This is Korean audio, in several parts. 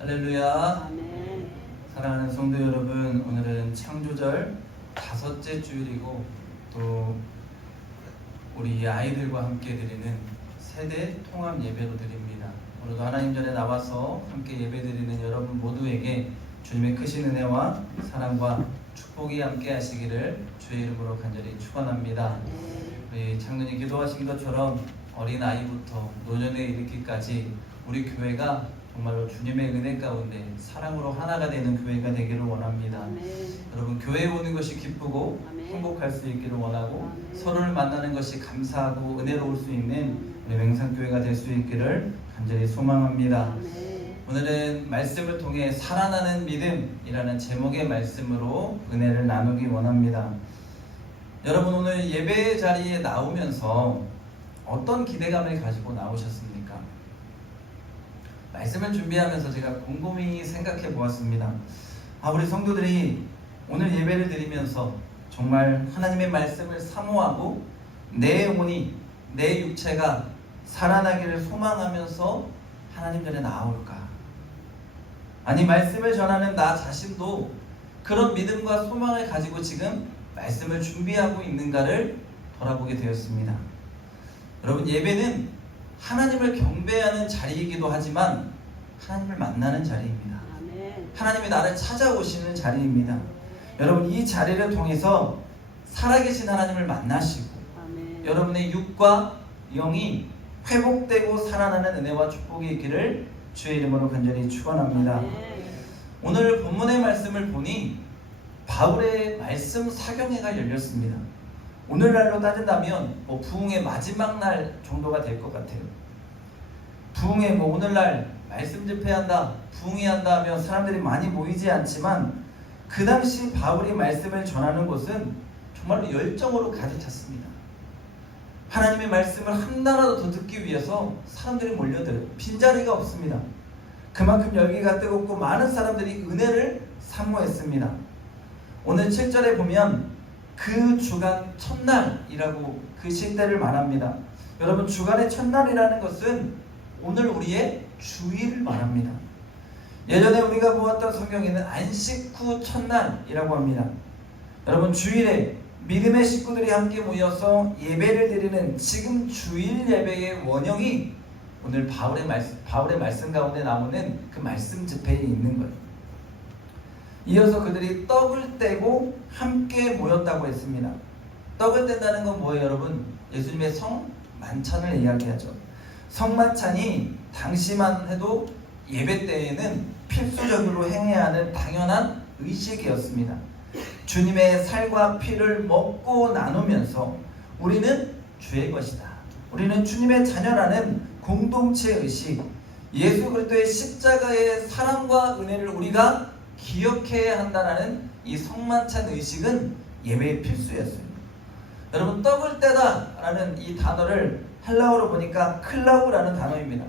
할렐루야. 아멘. 사랑하는 성도 여러분, 오늘은 창조절 다섯째 주일이고 또 우리 아이들과 함께 드리는 세대 통합 예배로 드립니다. 오늘도 하나님 전에 나와서 함께 예배 드리는 여러분 모두에게 주님의 크신 은혜와 사랑과 축복이 함께 하시기를 주의 이름으로 간절히 축원합니다. 우리 장로님 기도하신 것처럼 어린 아이부터 노년에 이르기까지 우리 교회가 정말로 주님의 은혜 가운데 사랑으로 하나가 되는 교회가 되기를 원합니다. 아멘. 여러분 교회에 오는 것이 기쁘고 아멘. 행복할 수 있기를 원하고 아멘. 서로를 만나는 것이 감사하고 은혜로울 수 있는 우리 맹상교회가 될 수 있기를 간절히 소망합니다. 아멘. 오늘은 말씀을 통해 살아나는 믿음이라는 제목의 말씀으로 은혜를 나누기 원합니다. 여러분 오늘 예배 자리에 나오면서 어떤 기대감을 가지고 나오셨습니까? 말씀을 준비하면서 제가 곰곰이 생각해 보았습니다. 아, 우리 성도들이 오늘 예배를 드리면서 정말 하나님의 말씀을 사모하고 내 영혼이 내 육체가 살아나기를 소망하면서 하나님 전에 나올까? 아니 말씀을 전하는 나 자신도 그런 믿음과 소망을 가지고 지금 말씀을 준비하고 있는가를 돌아보게 되었습니다. 여러분 예배는 하나님을 경배하는 자리이기도 하지만 하나님을 만나는 자리입니다. 하나님이 나를 찾아오시는 자리입니다. 여러분 이 자리를 통해서 살아계신 하나님을 만나시고 아멘. 여러분의 육과 영이 회복되고 살아나는 은혜와 축복이 있기를 주의 이름으로 간절히 축원합니다. 아멘. 오늘 본문의 말씀을 보니 바울의 말씀 사경회가 열렸습니다. 오늘날로 따진다면 뭐 부흥의 마지막 날 정도가 될 것 같아요. 부흥회 뭐 오늘날 말씀 집회한다, 부흥회 한다 하면 사람들이 많이 모이지 않지만 그 당시 바울이 말씀을 전하는 곳은 정말로 열정으로 가득 찼습니다. 하나님의 말씀을 한 단어도 더 듣기 위해서 사람들이 몰려들어요. 빈자리가 없습니다. 그만큼 열기가 뜨겁고 많은 사람들이 은혜를 사모했습니다. 오늘 7절에 보면 그 주간 첫날이라고 그 시대를 말합니다. 여러분 주간의 첫날이라는 것은 오늘 우리의 주일을 말합니다. 예전에 우리가 보았던 성경에는 안식 후 첫날이라고 합니다. 여러분 주일에 믿음의 식구들이 함께 모여서 예배를 드리는 지금 주일 예배의 원형이 오늘 바울의 말씀, 바울의 말씀 가운데 나오는 그 말씀 집회에 있는 거예요. 이어서 그들이 떡을 떼고 함께 모였다고 했습니다. 떡을 뗀다는 건 뭐예요, 여러분? 예수님의 성 만찬을 이야기하죠. 성 만찬이 당시만 해도 예배 때에는 필수적으로 행해야 하는 당연한 의식이었습니다. 주님의 살과 피를 먹고 나누면서 우리는 주의 것이다. 우리는 주님의 자녀라는 공동체 의식, 예수 그리스도의 십자가의 사랑과 은혜를 우리가 기억해야 한다라는 이 성만찬 의식은 예배의 필수였어요. 여러분 떡을 떼다라는 이 단어를 헬라어로 보니까 클라우라는 단어입니다.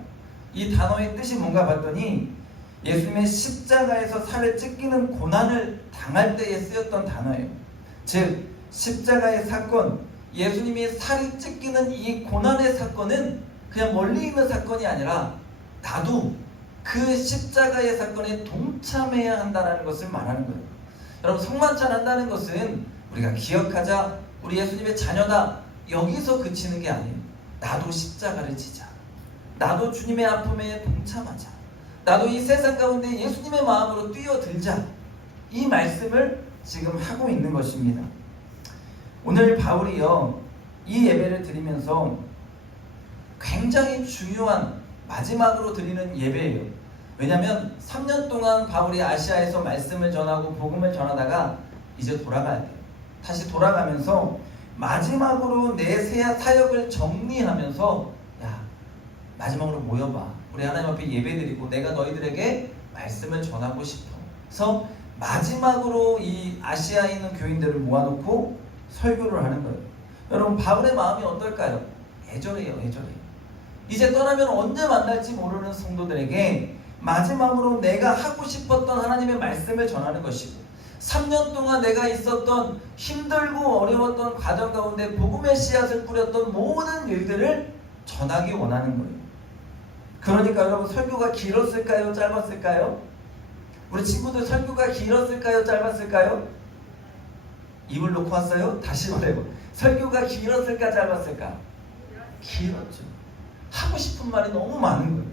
이 단어의 뜻이 뭔가 봤더니 예수님의 십자가에서 살을 찢기는 고난을 당할 때에 쓰였던 단어예요. 즉 십자가의 사건, 예수님이 살이 찢기는 이 고난의 사건은 그냥 멀리 있는 사건이 아니라 나도 그 십자가의 사건에 동참해야 한다는 것을 말하는 거예요. 여러분 성만찬 한다는 것은 우리가 기억하자 우리 예수님의 자녀다 여기서 그치는 게 아니에요. 나도 십자가를 지자. 나도 주님의 아픔에 동참하자. 나도 이 세상 가운데 예수님의 마음으로 뛰어들자. 이 말씀을 지금 하고 있는 것입니다. 오늘 바울이요 이 예배를 드리면서 굉장히 중요한 마지막으로 드리는 예배예요. 왜냐하면 3년 동안 바울이 아시아에서 말씀을 전하고 복음을 전하다가 이제 돌아가야 돼요. 다시 돌아가면서 마지막으로 내 사역을 정리하면서 야 마지막으로 모여봐. 우리 하나님 앞에 예배드리고 내가 너희들에게 말씀을 전하고 싶어. 그래서 마지막으로 이 아시아에 있는 교인들을 모아놓고 설교를 하는 거예요. 여러분 바울의 마음이 어떨까요? 애절해요, 애절해요. 이제 떠나면 언제 만날지 모르는 성도들에게 마지막으로 내가 하고 싶었던 하나님의 말씀을 전하는 것이고 3년 동안 내가 있었던 힘들고 어려웠던 과정 가운데 복음의 씨앗을 뿌렸던 모든 일들을 전하기 원하는 거예요. 그러니까 여러분 설교가 길었을까요? 짧았을까요? 우리 친구들 설교가 길었을까요? 짧았을까요? 입을 놓고 왔어요? 다시 말해요. 설교가 길었을까? 짧았을까? 길었죠. 하고 싶은 말이 너무 많은 거예요.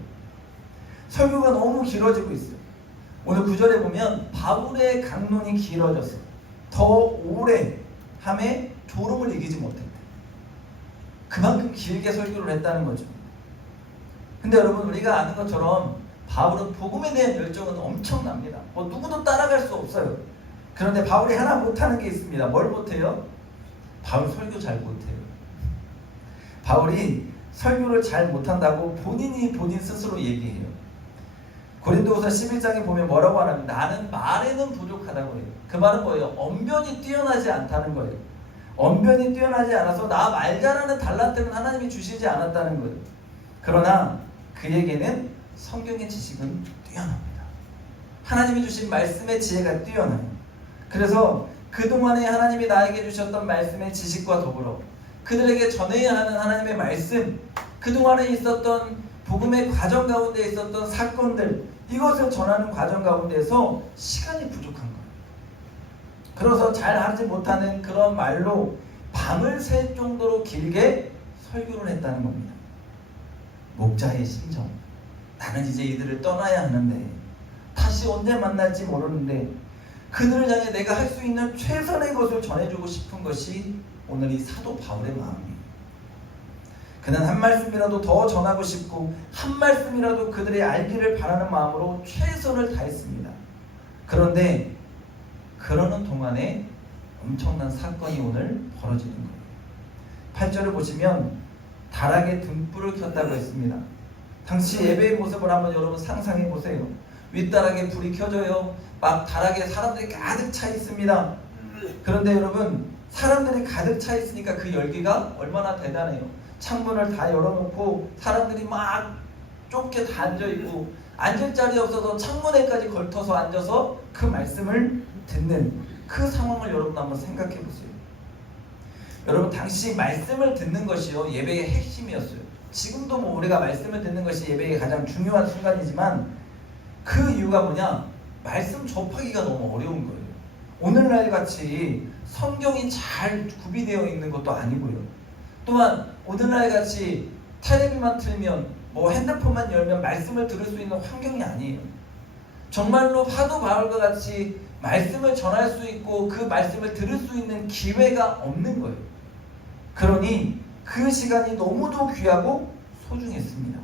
설교가 너무 길어지고 있어요. 오늘 구절에 보면 바울의 강론이 길어졌어. 더 오래 함에 졸음을 이기지 못했대. 그만큼 길게 설교를 했다는 거죠. 근데 여러분 우리가 아는 것처럼 바울은 복음에 대한 열정은 엄청납니다. 뭐 누구도 따라갈 수 없어요. 그런데 바울이 하나 못하는 게 있습니다. 뭘 못해요? 바울 설교 잘 못해요. 바울이 설교를 잘 못한다고 본인이 본인 스스로 얘기해요. 고린도후서 11장에 보면 뭐라고 하냐면 나는 말에는 부족하다고 해요. 그 말은 뭐예요? 언변이 뛰어나지 않다는 거예요. 언변이 뛰어나지 않아서 나말 잘하는 달란트는 하나님이 주시지 않았다는 거예요. 그러나 그에게는 성경의 지식은 뛰어납니다. 하나님이 주신 말씀의 지혜가 뛰어나요. 그래서 그동안에 하나님이 나에게 주셨던 말씀의 지식과 더불어 그들에게 전해야 하는 하나님의 말씀, 그동안에 있었던 복음의 과정 가운데 있었던 사건들, 이것을 전하는 과정 가운데서 시간이 부족한 거예요. 그래서 잘 하지 못하는 그런 말로 밤을 샐 정도로 길게 설교를 했다는 겁니다. 목자의 심정. 나는 이제 이들을 떠나야 하는데 다시 언제 만날지 모르는데 그들을 향해 내가 할 수 있는 최선의 것을 전해주고 싶은 것이 오늘 이 사도 바울의 마음이에요. 그는 한 말씀이라도 더 전하고 싶고 한 말씀이라도 그들의 알기를 바라는 마음으로 최선을 다했습니다. 그런데 그러는 동안에 엄청난 사건이 오늘 벌어지는 거예요. 8절을 보시면 다락에 등불을 켰다고 했습니다. 당시 예배의 모습을 한번 여러분 상상해 보세요. 윗다락에 불이 켜져요. 막 다락에 사람들이 가득 차 있습니다. 그런데 여러분 사람들이 가득 차 있으니까 그 열기가 얼마나 대단해요. 창문을 다 열어놓고 사람들이 막 좁게 다 앉아 있고 앉을 자리 없어서 창문에까지 걸터서 앉아서 그 말씀을 듣는 그 상황을 여러분 한번 생각해 보세요. 여러분 당시 말씀을 듣는 것이요 예배의 핵심이었어요. 지금도 뭐 우리가 말씀을 듣는 것이 예배의 가장 중요한 순간이지만 그 이유가 뭐냐? 말씀 접하기가 너무 어려운 거예요. 오늘날 같이 성경이 잘 구비되어 있는 것도 아니고요. 또한 오늘날 같이 텔레비만 틀면 뭐 핸드폰만 열면 말씀을 들을 수 있는 환경이 아니에요. 정말로 파도 바울과 같이 말씀을 전할 수 있고 그 말씀을 들을 수 있는 기회가 없는 거예요. 그러니 그 시간이 너무도 귀하고 소중했습니다.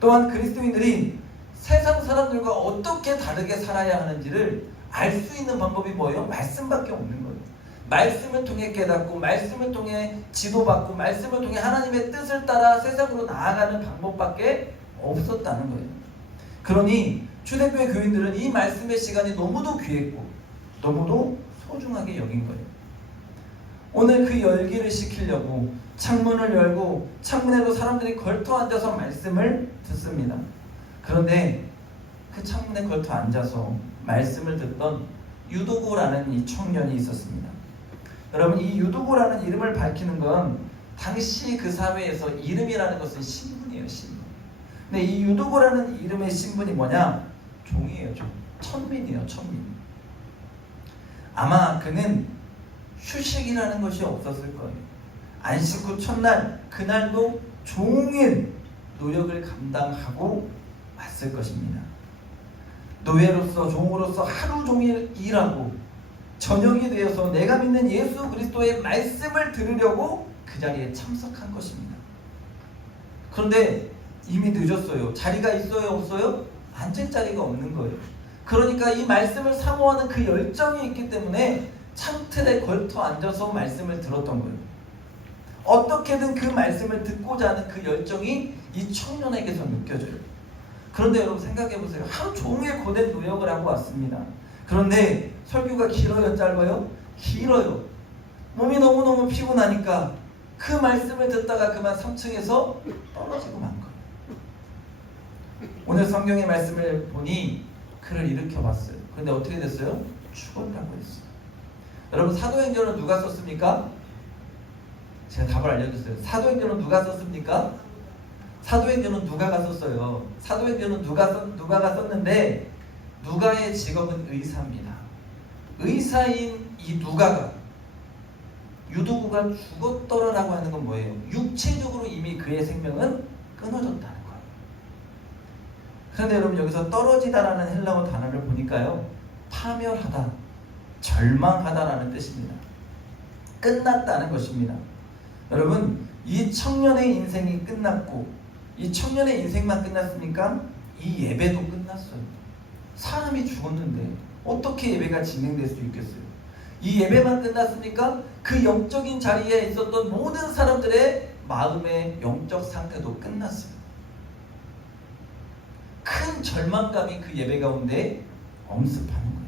또한 그리스도인들이 세상 사람들과 어떻게 다르게 살아야 하는지를 알 수 있는 방법이 뭐예요? 말씀밖에 없는 거예요. 말씀을 통해 깨닫고 말씀을 통해 지도받고 말씀을 통해 하나님의 뜻을 따라 세상으로 나아가는 방법밖에 없었다는 거예요. 그러니 초대교회 교인들은 이 말씀의 시간이 너무도 귀했고 너무도 소중하게 여긴 거예요. 오늘 그 열기를 시키려고 창문을 열고 창문에도 사람들이 걸터 앉아서 말씀을 듣습니다. 그런데 그 창문에 걸터 앉아서 말씀을 듣던 유도고라는 이 청년이 있었습니다. 여러분 이 유도고라는 이름을 밝히는 건 당시 그 사회에서 이름이라는 것은 신분이에요 신분. 근데 이 유도고라는 이름의 신분이 뭐냐? 종이에요 종. 천민이에요 천민. 아마 그는 휴식이라는 것이 없었을 거예요. 안식 후 첫날 그날도 종일 노력을 감당하고 왔을 것입니다. 노예로서 종으로서 하루 종일 일하고 저녁이 되어서 내가 믿는 예수 그리스도의 말씀을 들으려고 그 자리에 참석한 것입니다. 그런데 이미 늦었어요. 자리가 있어요, 없어요? 앉을 자리가 없는 거예요. 그러니까 이 말씀을 사모하는 그 열정이 있기 때문에 창틀에 걸터 앉아서 말씀을 들었던 거예요. 어떻게든 그 말씀을 듣고자 하는 그 열정이 이 청년에게서 느껴져요. 그런데 여러분 생각해 보세요. 하루 종일 고된 노력을 하고 왔습니다. 그런데 설교가 길어요, 짧아요? 길어요. 몸이 너무너무 피곤하니까 그 말씀을 듣다가 그만 3층에서 떨어지고 만 거예요. 오늘 성경의 말씀을 보니 그를 일으켜 봤어요. 그런데 어떻게 됐어요? 죽었다고 했어요. 여러분 사도행전은 누가 썼습니까? 제가 답을 알려줬어요. 사도행전은 누가 썼습니까? 사도행전은 누가가 썼어요. 사도행전은 누가 썼, 누가가 썼는데 누가의 직업은 의사입니다. 의사인 이 누가가 유두구가 죽었더라라고 하는 건 뭐예요? 육체적으로 이미 그의 생명은 끊어졌다는 거예요. 그런데 여러분 여기서 떨어지다라는 헬라어 단어를 보니까요. 파멸하다, 절망하다라는 뜻입니다. 끝났다는 것입니다. 여러분 이 청년의 인생이 끝났고 이 청년의 인생만 끝났습니까? 이 예배도 끝났어요. 사람이 죽었는데 어떻게 예배가 진행될 수 있겠어요? 이 예배만 끝났습니까? 그 영적인 자리에 있었던 모든 사람들의 마음의 영적 상태도 끝났어요. 큰 절망감이 그 예배 가운데 엄습하는 거예요.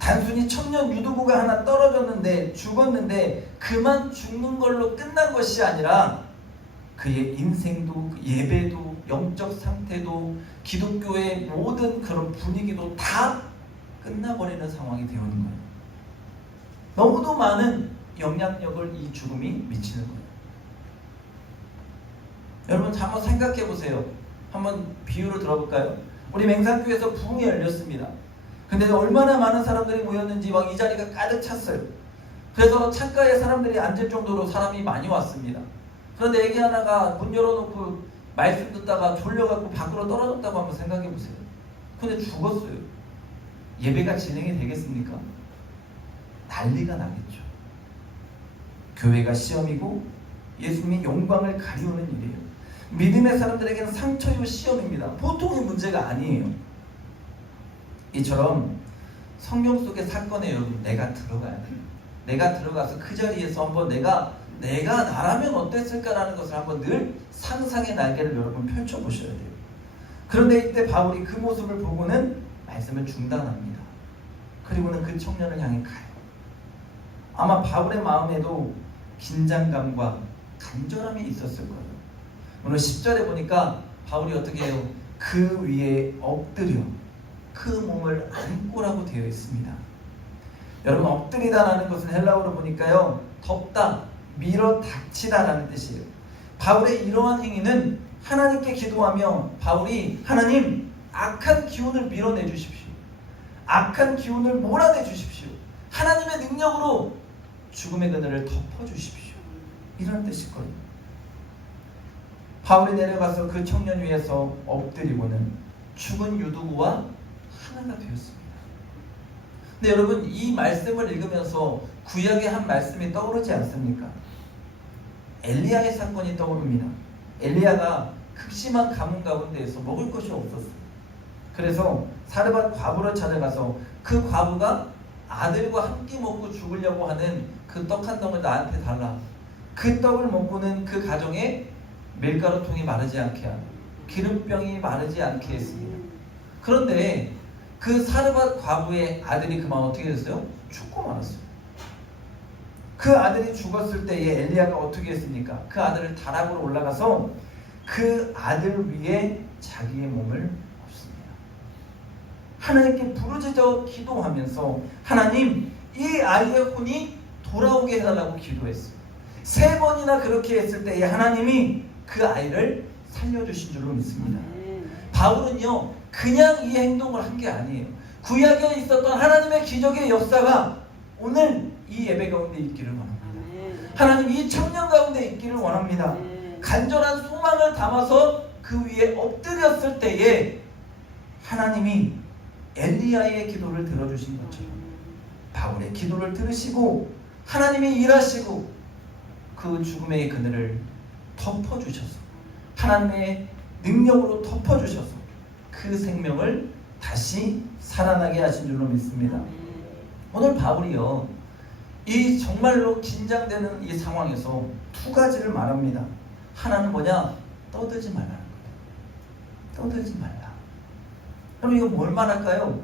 단순히 청년 유두부가 하나 떨어졌는데 죽었는데 그만 죽는 걸로 끝난 것이 아니라 그의 인생도 그 예배도 영적 상태도 기독교의 모든 그런 분위기도 다 끝나버리는 상황이 되어 있는 거예요. 너무도 많은 영향력을 이 죽음이 미치는 거예요. 여러분 한번 생각해 보세요. 한번 비유를 들어볼까요? 우리 맹산교에서 부흥이 열렸습니다. 근데 얼마나 많은 사람들이 모였는지 막 이 자리가 가득 찼어요. 그래서 창가에 사람들이 앉을 정도로 사람이 많이 왔습니다. 그런데 애기 하나가 문 열어놓고 말씀 듣다가 졸려갖고 밖으로 떨어졌다고 한번 생각해 보세요. 근데 죽었어요. 예배가 진행이 되겠습니까? 난리가 나겠죠. 교회가 시험이고 예수님의 영광을 가리우는 일이에요. 믿음의 사람들에게는 상처요 시험입니다. 보통의 문제가 아니에요. 이처럼 성경 속의 사건에 여러분 내가 들어가야 돼요. 내가 들어가서 그 자리에서 한번 내가 내가 나라면 어땠을까라는 것을 한번 늘 상상의 날개를 여러분 펼쳐 보셔야 돼요. 그런데 이때 바울이 그 모습을 보고는 말씀을 중단합니다. 그리고는 그 청년을 향해 가요. 아마 바울의 마음에도 긴장감과 간절함이 있었을 거예요. 오늘 10절에 보니까 바울이 어떻게 해요? 그 위에 엎드려 그 몸을 안고라고 되어 있습니다. 여러분 엎드리다라는 것은 헬라어로 보니까요 덮다, 밀어 닥치다라는 뜻이에요. 바울의 이러한 행위는 하나님께 기도하며 바울이 하나님 악한 기운을 밀어내 주십시오. 악한 기운을 몰아내 주십시오. 하나님의 능력으로 죽음의 그늘을 덮어 주십시오. 이런 뜻일 거예요. 바울이 내려가서 그 청년 위에서 엎드리고는 죽은 유두구와 하나가 되었습니다. 근데 여러분 이 말씀을 읽으면서 구약의 한 말씀이 떠오르지 않습니까? 엘리야의 사건이 떠오릅니다. 엘리야가 극심한 가뭄 가운데에서 먹을 것이 없었어요. 그래서 사르밧 과부를 찾아가서 그 과부가 아들과 함께 먹고 죽으려고 하는 그 떡 한 덩을 나한테 달라. 그 떡을 먹고는 그 가정에 밀가루통이 마르지 않게 하고 기름병이 마르지 않게 했습니다. 그런데 그 사르밧 과부의 아들이 그만 어떻게 됐어요? 죽고 말았어요. 그 아들이 죽었을 때에 엘리야가 어떻게 했습니까? 그 아들을 다락으로 올라가서 그 아들 위에 자기의 몸을 엎습니다. 하나님께 부르짖어 기도하면서 하나님 이 아이의 혼이 돌아오게 해달라고 기도했어요. 세 번이나 그렇게 했을 때에 하나님이 그 아이를 살려주신 줄로 믿습니다. 바울은요 그냥 이 행동을 한 게 아니에요. 구약에 있었던 하나님의 기적의 역사가 오늘 이 예배 가운데 있기를 원합니다. 하나님 이 청년 가운데 있기를 원합니다. 간절한 소망을 담아서 그 위에 엎드렸을 때에 하나님이 엘리야의 기도를 들어주신 것처럼 바울의 기도를 들으시고 하나님이 일하시고 그 죽음의 그늘을 덮어주셔서 하나님의 능력으로 덮어주셔서 그 생명을 다시 살아나게 하신 줄로 믿습니다. 오늘 바울이요. 이 정말로 긴장되는 이 상황에서 두 가지를 말합니다. 하나는 뭐냐? 떠들지 말라는 거예요. 떠들지 말라. 그럼 이거 뭘 말할까요?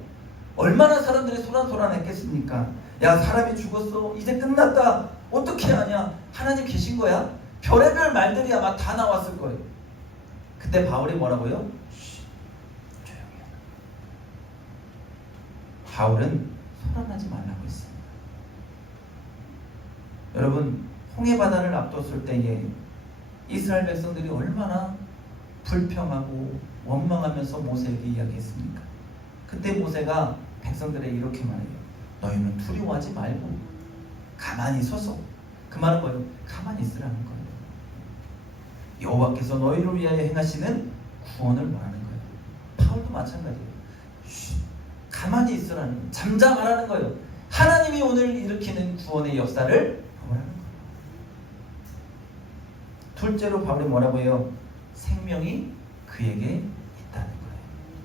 얼마나 사람들이 소란소란했겠습니까? 야 사람이 죽었어. 이제 끝났다. 어떻게 하냐? 하나님 계신 거야? 별의별 말들이 아마 다 나왔을 거예요. 그때 바울이 뭐라고요? 쉬, 조용히 하라. 바울은 소란하지 말라고 했습니다. 여러분 홍해 바다를 앞뒀을 때에 이스라엘 백성들이 얼마나 불평하고 원망하면서 모세에게 이야기했습니까? 그때 모세가 백성들에게 이렇게 말해요. 너희는 두려워하지 말고 가만히 서서 그 말은 뭐예요? 가만히 있으라는 거예요. 여호와께서 너희를 위하여 행하시는 구원을 말하는 거예요. 바울도 마찬가지예요. 쉬, 가만히 있으라는. 잠잠하라는 거예요. 하나님이 오늘 일으키는 구원의 역사를 보라는 거예요. 둘째로 바울이 뭐라고 해요? 생명이 그에게 있다는 거예요.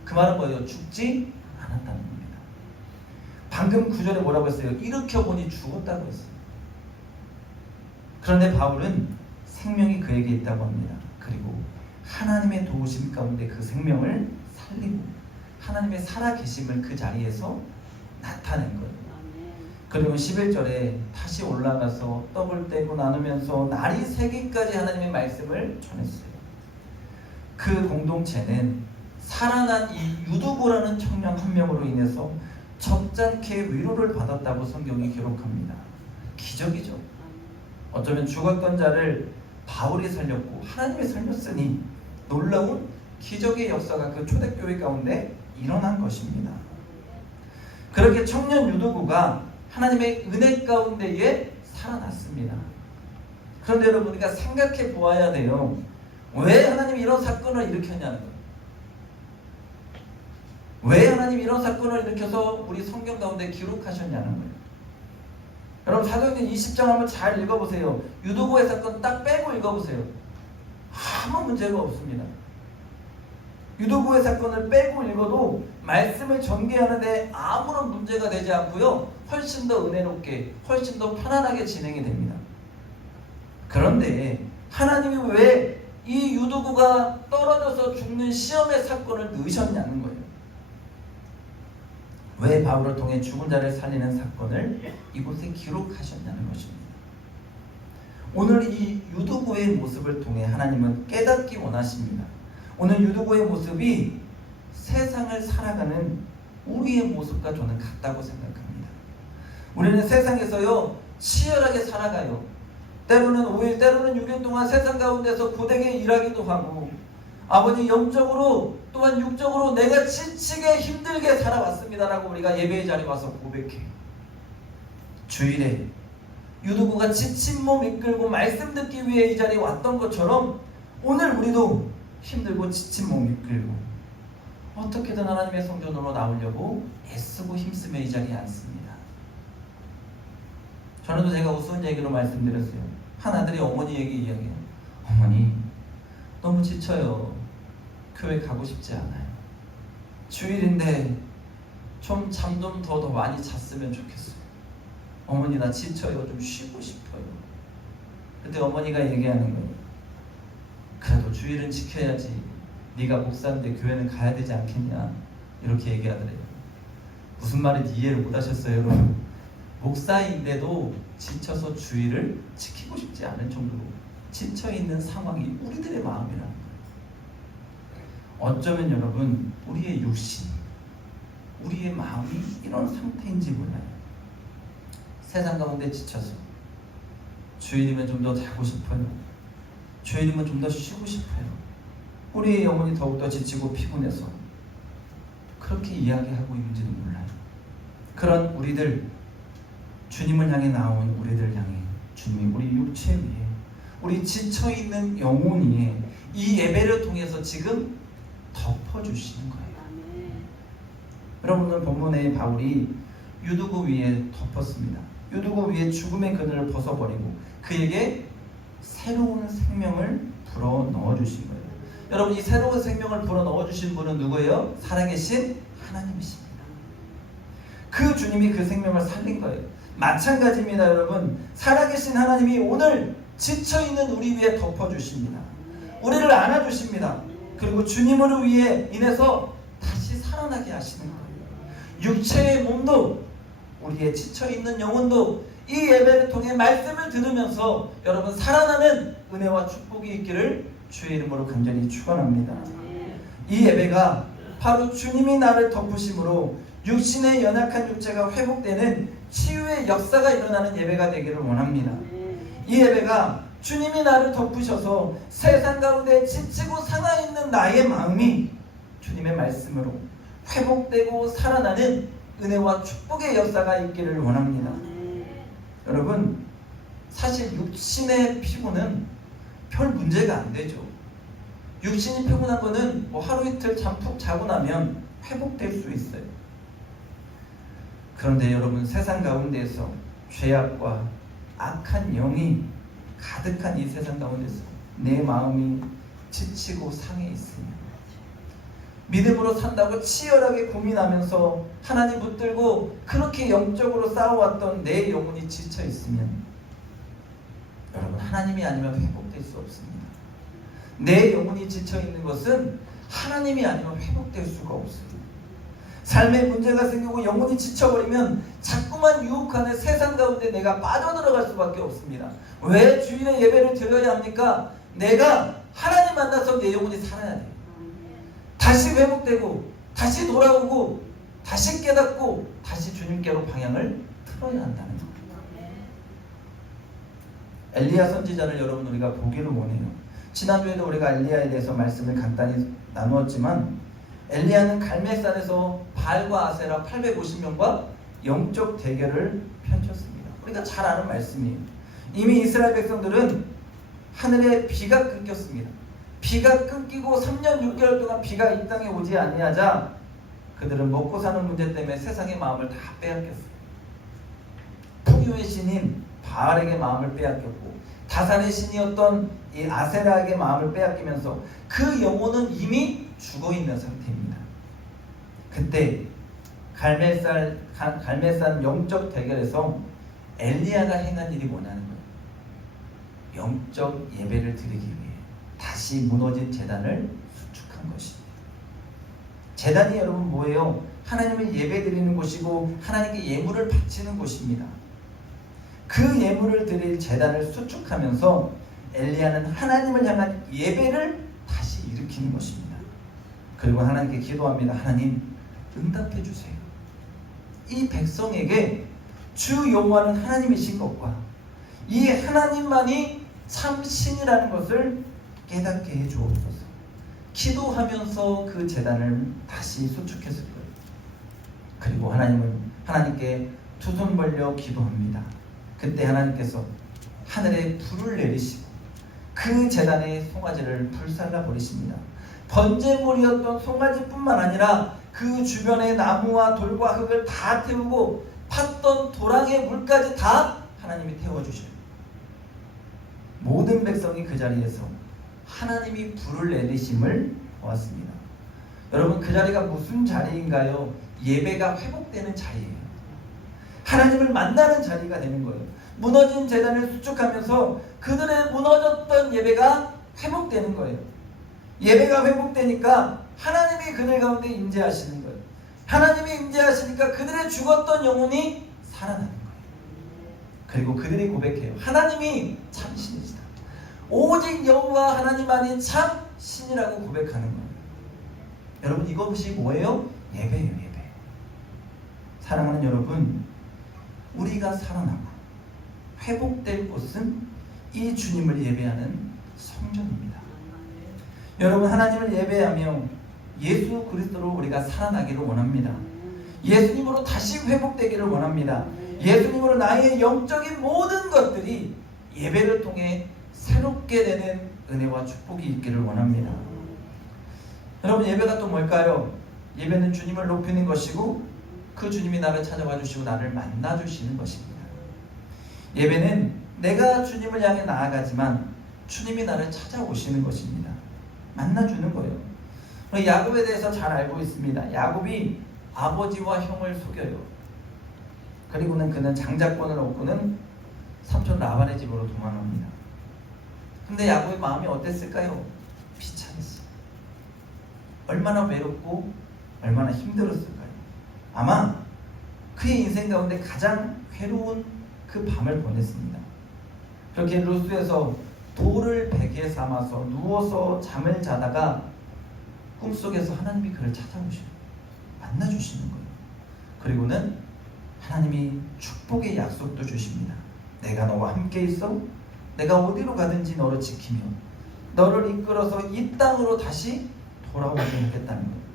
그 말은 뭐예요? 죽지 않았다는 겁니다. 방금 구절에 뭐라고 했어요? 일으켜 보니 죽었다고 했어요. 그런데 바울은 생명이 그에게 있다고 합니다. 그리고 하나님의 도우심 가운데 그 생명을 살리고 하나님의 살아계심을 그 자리에서 나타낸 거예요. 그리고 11절에 다시 올라가서 떡을 떼고 나누면서 날이 새기까지 하나님의 말씀을 전했어요. 그 공동체는 살아난 이 유두고라는 청년 한 명으로 인해서 점잖게 위로를 받았다고 성경이 기록합니다. 기적이죠. 어쩌면 죽었던 자를 바울이 살렸고 하나님이 살렸으니 놀라운 기적의 역사가 그 초대교회 가운데 일어난 것입니다. 그렇게 청년 유도구가 하나님의 은혜 가운데에 살아났습니다. 그런데 여러분 우리가 생각해 보아야 돼요. 왜 하나님이 이런 사건을 일으켰냐는 거예요. 왜 하나님이 이런 사건을 일으켜서 우리 성경 가운데 기록하셨냐는 거예요. 여러분 사도행전 20장 한번 잘 읽어보세요. 유도고의 사건 딱 빼고 읽어보세요. 아무 문제가 없습니다. 유도고의 사건을 빼고 읽어도 말씀을 전개하는데 아무런 문제가 되지 않고요. 훨씬 더 은혜롭게, 훨씬 더 편안하게 진행이 됩니다. 그런데 하나님이 왜 이 유도구가 떨어져서 죽는 시험의 사건을 넣으셨냐는 거예요. 왜 바울을 통해 죽은 자를 살리는 사건을 이곳에 기록하셨냐는 것입니다. 오늘 이 유도고의 모습을 통해 하나님은 깨닫기 원하십니다. 오늘 유도고의 모습이 세상을 살아가는 우리의 모습과 저는 같다고 생각합니다. 우리는 세상에서요 치열하게 살아가요. 때로는 5일, 때로는 6일 동안 세상 가운데서 고되게 일하기도 하고 아버지 영적으로 또한 육적으로 내가 지치게 힘들게 살아왔습니다라고 우리가 예배의 자리에 와서 고백해요. 주일에 유두구가 지친 몸 이끌고 말씀 듣기 위해 이 자리에 왔던 것처럼 오늘 우리도 힘들고 지친 몸 이 끌고 어떻게든 하나님의 성전으로 나오려고 애쓰고 힘쓰며 이 자리에 앉습니다. 저는 제가 우스운 얘기로 말씀드렸어요. 한 아들이 어머니에게 이야기해요. 어머니 너무 지쳐요. 교회 가고 싶지 않아요. 주일인데 좀 잠 좀 더 더 많이 잤으면 좋겠어요. 어머니 나 지쳐요. 좀 쉬고 싶어요. 그때 어머니가 얘기하는 거예요. 그래도 주일은 지켜야지. 네가 목사인데 교회는 가야 되지 않겠냐. 이렇게 얘기하더래요. 무슨 말인지 이해를 못 하셨어요, 여러분? 목사인데도 지쳐서 주일을 지키고 싶지 않은 정도로 지쳐 있는 상황이 우리들의 마음이라는 거예요. 어쩌면 여러분 우리의 육신, 우리의 마음이 이런 상태인지 몰라요. 세상 가운데 지쳐서 주일이면 좀 더 자고 싶어요. 주일이면 좀 더 쉬고 싶어요. 우리의 영혼이 더욱더 지치고 피곤해서 그렇게 이야기하고 있는지도 몰라요. 그런 우리들 주님을 향해 나온 우리들 향해 주님이 우리 육체 위에 우리 지쳐 있는 영혼 위에 이 예배를 통해서 지금 덮어 주시는 거예요. 여러분 오늘 본문에 바울이 유두구 위에 덮었습니다. 유두구 위에 죽음의 그늘을 벗어버리고 그에게 새로운 생명을 불어 넣어주신 거예요. 여러분 이 새로운 생명을 불어 넣어주신 분은 누구예요? 살아계신 하나님이십니다. 그 주님이 그 생명을 살린 거예요. 마찬가지입니다, 여러분. 살아계신 하나님이 오늘 지쳐있는 우리 위에 덮어주십니다. 우리를 안아주십니다. 그리고 주님을 위해 인해서 다시 살아나게 하시는 거예요. 육체의 몸도 우리의 지쳐있는 영혼도 이 예배를 통해 말씀을 들으면서 여러분 살아나는 은혜와 축복이 있기를 주의 이름으로 간절히 축원합니다. 이 예배가 바로 주님이 나를 덮으심으로 육신의 연약한 육체가 회복되는 치유의 역사가 일어나는 예배가 되기를 원합니다. 이 예배가 주님이 나를 덮으셔서 세상 가운데 지치고 상하 있는 나의 마음이 주님의 말씀으로 회복되고 살아나는 은혜와 축복의 역사가 있기를 원합니다. 육신의 피곤은 별 문제가 안 되죠. 육신이 피곤한 거는 뭐 하루 이틀 잠푹 자고 나면 회복될 수 있어요. 그런데 여러분 세상 가운데서 죄악과 악한 영이 가득한 이 세상 가운데서 내 마음이 지치고 상해 있으며 믿음으로 산다고 치열하게 고민하면서 하나님 붙들고 그렇게 영적으로 싸워왔던 내 영혼이 지쳐 있으면 여러분 하나님이 아니면 회복될 수 없습니다. 내 영혼이 지쳐 있는 것은 하나님이 아니면 회복될 수가 없어요. 삶에 문제가 생기고 영혼이 지쳐버리면 자꾸만 유혹하는 세상 가운데 내가 빠져들어갈 수밖에 없습니다. 왜 주일에 예배를 드려야 합니까? 내가 하나님 만나서 내 영혼이 살아야 돼요. 다시 회복되고 다시 돌아오고 다시 깨닫고 다시 주님께로 방향을 틀어야 한다는 것. 엘리야 선지자를 여러분 우리가 보기를 원해요. 지난주에도 우리가 엘리야에 대해서 말씀을 간단히 나누었지만 엘리야는 갈멜산에서 발과 아세라 850명과 영적 대결을 펼쳤습니다. 우리가 잘 아는 말씀이에요. 이미 이스라엘 백성들은 하늘에 비가 끊겼습니다. 비가 끊기고 3년 6개월 동안 비가 이 땅에 오지 아니하자 그들은 먹고 사는 문제 때문에 세상의 마음을 다 빼앗겼어요. 풍요의 신인 바알에게 마음을 빼앗겼고 다산의 신이었던 이 아세라에게 마음을 빼앗기면서 그 영혼은 이미 죽어 있는 상태입니다. 그때 갈멜산 갈멜산 영적 대결에서 엘리야가 행한 일이 뭐냐는 거예요. 영적 예배를 드리기 위해 다시 무너진 재단을 수축한 것입니다. 재단이 여러분 뭐예요? 하나님을 예배 드리는 곳이고 하나님께 예물을 바치는 곳입니다. 그 예물을 드릴 재단을 수축하면서 엘리야는 하나님을 향한 예배를 다시 일으키는 것입니다. 그리고 하나님께 기도합니다. 하나님 응답해 주세요. 이 백성에게 주 여호와는 하나님이신 것과 이 하나님만이 참 신이라는 것을 깨닫게 해 주옵소서. 기도하면서 그 재단을 다시 수축했을 거예요. 그리고 하나님은 하나님께 두 손 벌려 기도합니다. 그때 하나님께서 하늘에 불을 내리시고 그 재단의 송아지를 불살라 버리십니다. 번제물이었던 송아지뿐만 아니라 그 주변의 나무와 돌과 흙을 다 태우고 팠던 도랑의 물까지 다 하나님이 태워주셔요. 모든 백성이 그 자리에서 하나님이 불을 내리심을 보았습니다. 여러분 그 자리가 무슨 자리인가요? 예배가 회복되는 자리예요. 하나님을 만나는 자리가 되는 거예요. 무너진 재단을 수축하면서 그들의 무너졌던 예배가 회복되는 거예요. 예배가 회복되니까 하나님이 그들 가운데 임재하시는 거예요. 하나님이 임재하시니까 그들의 죽었던 영혼이 살아나는 거예요. 그리고 그들이 고백해요. 하나님이 참 신이시다. 오직 여호와 하나님 아닌 참 신이라고 고백하는 거예요. 여러분 이것이 뭐예요? 예배예요, 예배. 사랑하는 여러분, 우리가 살아나고 회복될 곳은 이 주님을 예배하는 성전입니다. 여러분 하나님을 예배하며 예수 그리스도로 우리가 살아나기를 원합니다. 예수님으로 다시 회복되기를 원합니다. 예수님으로 나의 영적인 모든 것들이 예배를 통해 새롭게 되는 은혜와 축복이 있기를 원합니다. 여러분 예배가 또 뭘까요? 예배는 주님을 높이는 것이고 그 주님이 나를 찾아와 주시고 나를 만나 주시는 것입니다. 예배는 내가 주님을 향해 나아가지만 주님이 나를 찾아오시는 것입니다. 만나 주는 거예요. 야곱에 대해서 잘 알고 있습니다. 야곱이 아버지와 형을 속여요. 그리고는 그는 장자권을 얻고는 삼촌 라반의 집으로 도망합니다. 근데 야곱의 마음이 어땠을까요? 비참했어요. 얼마나 외롭고 얼마나 힘들었을까요? 아마 그의 인생 가운데 가장 괴로운 그 밤을 보냈습니다. 그렇게 루스에서 돌을 베개 삼아서 누워서 잠을 자다가 꿈속에서 하나님이 그를 찾아오셔 만나주시는 거예요. 그리고는 하나님이 축복의 약속도 주십니다. 내가 너와 함께 있어. 내가 어디로 가든지 너를 지키며 너를 이끌어서 이 땅으로 다시 돌아오게 하겠다는 거예요.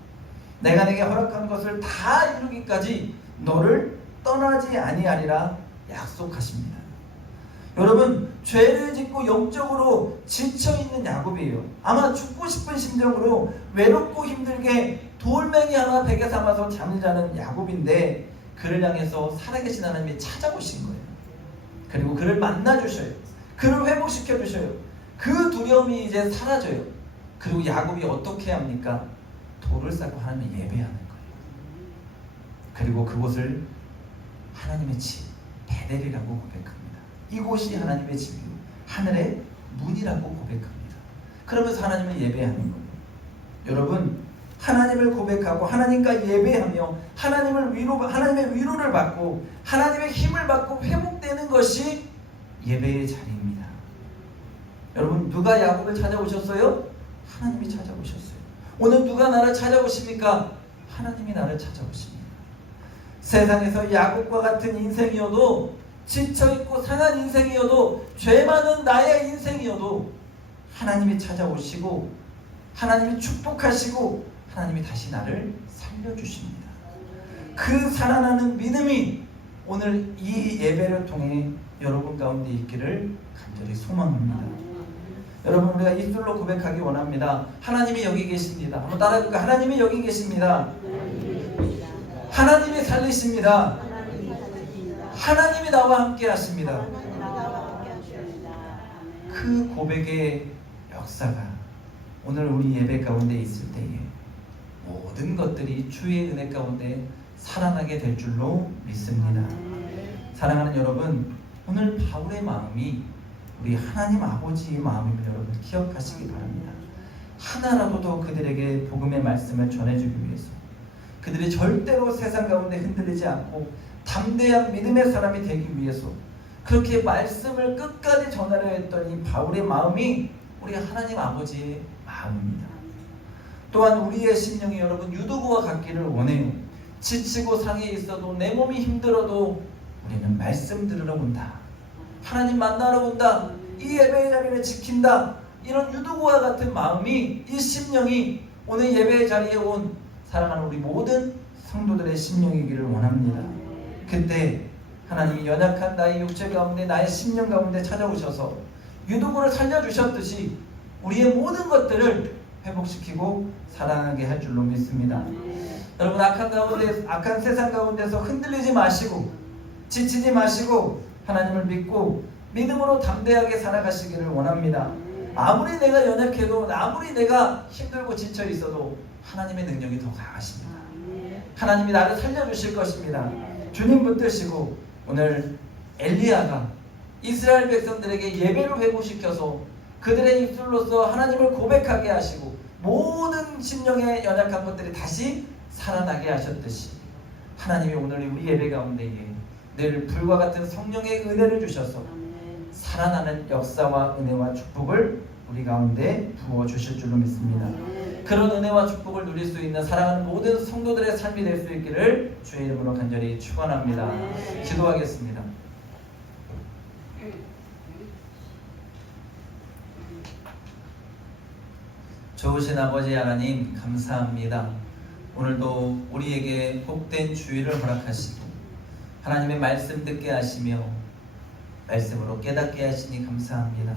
내가 내게 허락한 것을 다 이루기까지 너를 떠나지 아니하리라 약속하십니다. 여러분 죄를 짓고 영적으로 지쳐 있는 야곱이에요. 아마 죽고 싶은 심정으로 외롭고 힘들게 돌멩이 하나 베개 삼아서 잠을 자는 야곱인데 그를 향해서 살아계신 하나님이 찾아오신 거예요. 그리고 그를 만나 주셔요. 그를 회복시켜 주셔요. 그 두려움이 이제 사라져요. 그리고 야곱이 어떻게 합니까? 돌을 쌓고 하나님을 예배하는 거예요. 그리고 그곳을 하나님의 집 베델이라고 고백합니다. 이곳이 하나님의 집이요 하늘의 문이라고 고백합니다. 그러면서 하나님을 예배하는 거예요. 여러분 하나님을 고백하고 하나님과 예배하며 하나님을 위로 하나님의 위로를 받고 하나님의 힘을 받고 회복되는 것이 예배의 자리입니다. 여러분 누가 야곱을 찾아오셨어요? 하나님이 찾아오셨어요. 오늘 누가 나를 찾아오십니까? 하나님이 나를 찾아오십니다. 세상에서 야곱과 같은 인생이어도 지쳐있고 상한 인생이어도 죄 많은 나의 인생이어도 하나님이 찾아오시고 하나님이 축복하시고 하나님이 다시 나를 살려주십니다. 그 살아나는 믿음이 오늘 이 예배를 통해 여러분 가운데 있기를 간절히 소망합니다. 여러분 우리가 입술로 고백하기 원합니다. 하나님이 여기 계십니다. 한번 따라 해볼까? 하나님이 여기 계십니다. 하나님이 살리십니다. 하나님이 나와 함께 하십니다. 그 고백의 역사가 오늘 우리 예배 가운데 있을 때에 모든 것들이 주의 은혜 가운데 살아나게 될 줄로 믿습니다. 사랑하는 여러분, 오늘 바울의 마음이 우리 하나님 아버지의 마음임을 여러분 기억하시기 바랍니다. 하나라도 더 그들에게 복음의 말씀을 전해주기 위해서 그들이 절대로 세상 가운데 흔들리지 않고 담대한 믿음의 사람이 되기 위해서 그렇게 말씀을 끝까지 전하려 했던 이 바울의 마음이 우리 하나님 아버지의 마음입니다. 또한 우리의 심령이 여러분 유도구와 같기를 원해요. 지치고 상해 있어도 내 몸이 힘들어도 우리는 말씀 들으러 온다. 하나님 만나러 온다. 이 예배의 자리를 지킨다. 이런 유도구와 같은 마음이 이 심령이 오늘 예배의 자리에 온 사랑하는 우리 모든 성도들의 심령이기를 원합니다. 그때 하나님이 연약한 나의 육체 가운데 나의 심령 가운데 찾아오셔서 유도구를 살려주셨듯이 우리의 모든 것들을 회복시키고 사랑하게 할 줄로 믿습니다. 여러분 악한 가운데 악한 세상 가운데서 흔들리지 마시고 지치지 마시고 하나님을 믿고 믿음으로 담대하게 살아가시기를 원합니다. 아무리 내가 연약해도 아무리 내가 힘들고 지쳐 있어도 하나님의 능력이 더 강하십니다. 하나님이 나를 살려주실 것입니다. 주님 붙드시고 오늘 엘리야가 이스라엘 백성들에게 예배를 회복시켜서 그들의 입술로서 하나님을 고백하게 하시고 모든 심령의 연약한 것들이 다시 살아나게 하셨듯이 하나님이 오늘 우리 예배 가운데에 늘 불과 같은 성령의 은혜를 주셔서 살아나는 역사와 은혜와 축복을 우리 가운데 부어 주실 줄로 믿습니다. 그런 은혜와 축복을 누릴 수 있는 사랑하는 모든 성도들의 삶이 될 수 있기를 주의 이름으로 간절히 축원합니다. 기도하겠습니다. 좋으신 아버지 하나님 감사합니다. 오늘도 우리에게 복된 주의를 허락하시고 하나님의 말씀 듣게 하시며 말씀으로 깨닫게 하시니 감사합니다.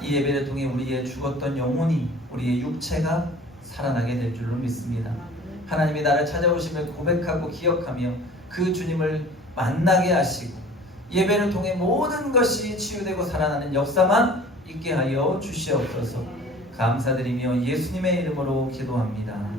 이 예배를 통해 우리의 죽었던 영혼이 우리의 육체가 살아나게 될 줄로 믿습니다. 하나님이 나를 찾아오심을 고백하고 기억하며 그 주님을 만나게 하시고 예배를 통해 모든 것이 치유되고 살아나는 역사만 있게 하여 주시옵소서. 감사드리며 예수님의 이름으로 기도합니다.